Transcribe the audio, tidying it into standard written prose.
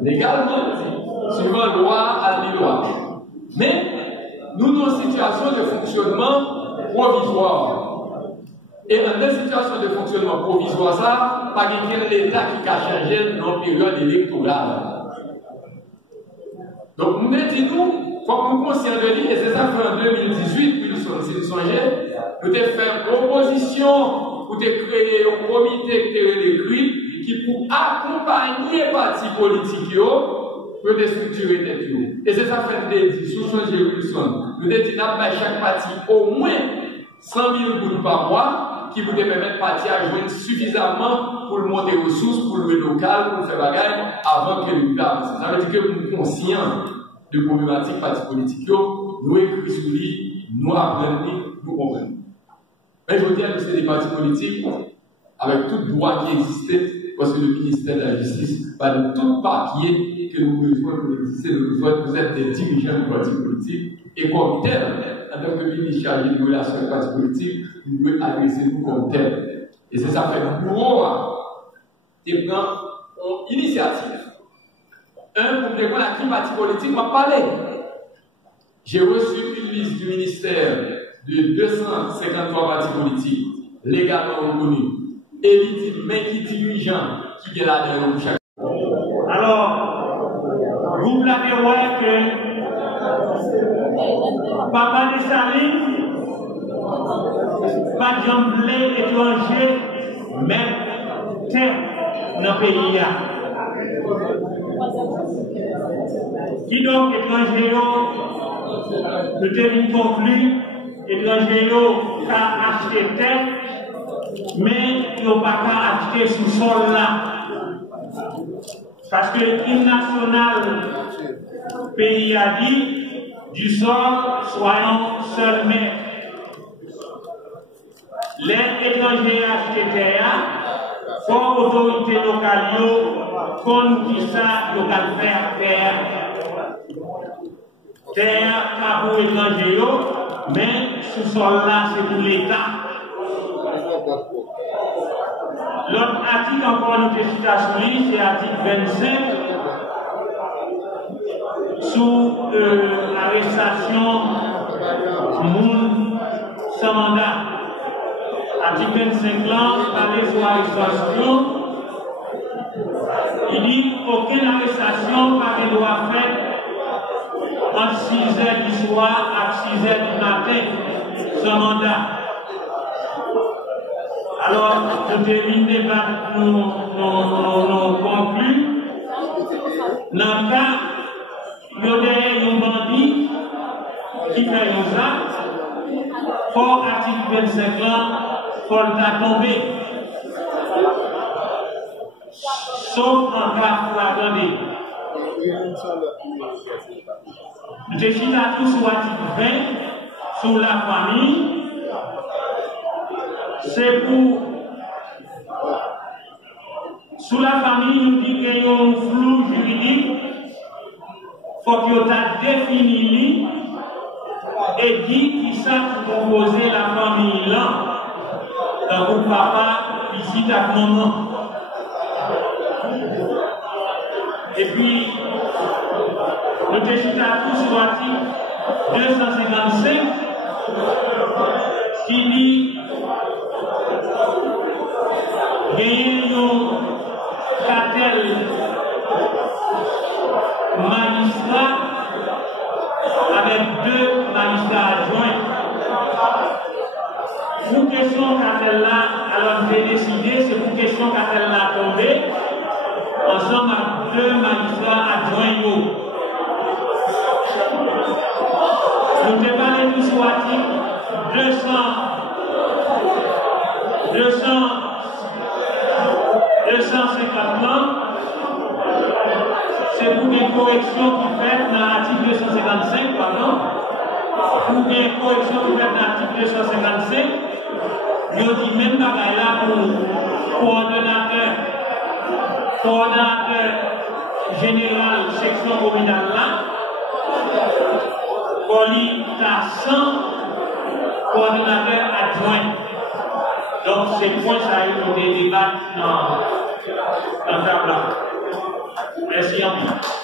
légalement, suivant loi à loi. Mais nous sommes en situation de fonctionnement provisoire. Et dans cette situation de fonctionnement provisoire, ça, pas quelqu'un l'État qui a changé dans la période électorale. Donc, nous disons, nous, faut qu'on conscient de lui, et c'est ça fait en 2018, puis nous sommes songés, nous avons fait une proposition pour créer un comité écrit qui pour accompagner les partis politiques pour structurer les têtes. Et c'est ça fait des dit, sous son Wilson, nous avons dit, chaque parti au moins 100 000 gouttes par mois qui vous permettre parti à jouer suffisamment pour le monter aux sources, pour le local, pour le faire bagaille avant que nous avons. Ça veut dire que nous sommes conscients de problématiques partis politiques, nous écrivons sur lui, nous apprenons, nous comprenons. Mais je veux dire que c'est des partis politiques avec tout droit qui existait, parce que le ministère de la Justice va de tout papier que nous besoin pour exister, nous besoin vous êtes des dirigeants du parti politique, et comme tel, en tant que ministre chargé de relations avec les partis politiques, nous devons adresser nous comme tel. Et c'est ça fait que nous prend une initiative. Un, pour découvrir à qui parti politique m'a parlé. J'ai reçu une liste du ministère de 253 partis politiques légalement reconnus. Et il dit, mais qui dirigeant qui est là dans chaque. Alors, vous l'avez vu que Papa de Saline, pas de étranger, même terre dans le pays. Qui donc étranger, nous devons conclure, étranger qui a acheté terre, mais il n'a pas acheté sous sol là. Parce que l'hymne national pays a dit, du sol, soyons seuls maîtres. Les étrangers achetés terre, faut autorité locale, qu'on qui ça, local faire terre. Terre, pas pour étrangers, mais sous sol là, c'est pour l'État. L'autre article encore nous décitation, c'est l'article 25 sous l'arrestation moun sans mandat. Article 25 là, parler sur l'arrestation, il dit aucune arrestation par les droits faits entre 6 h du soir à 6 h du matin sans mandat. Alors, je termine le débat, nous concluons. Dans le cas, il y a un bandit qui fait un acte, pour l'article 25 ans, pour le tomber. Sauf en cas flagrant. Nous décidons à tous sur l'article 20 sur la famille. C'est pour sous la famille, nous disons qu'il y a un flou juridique, il faut qu'il y ait défini et dit qui ça pour composer la famille là, pour papa, visite à maman. Et puis, nous décidons à tous sur l'article 255 qui dit gagnons cartel magistrat avec 2 magistrats adjoints. Pour question cartel là, alors j'ai décidé, c'est pour question cartel là tomber, ensemble avec 2 magistrats adjoints. Nous devons parler du sur l'article 250 c'est pour des corrections qui faites dans l'article 255, pardon. Pour des corrections qui faites dans l'article 255, je dis même pas là pour coordonnateur général section communale là, pour lui, tu as 100 coordonnateurs adjoints. Donc, c'est le point ça, il faut des débats dans la table là. Merci à vous.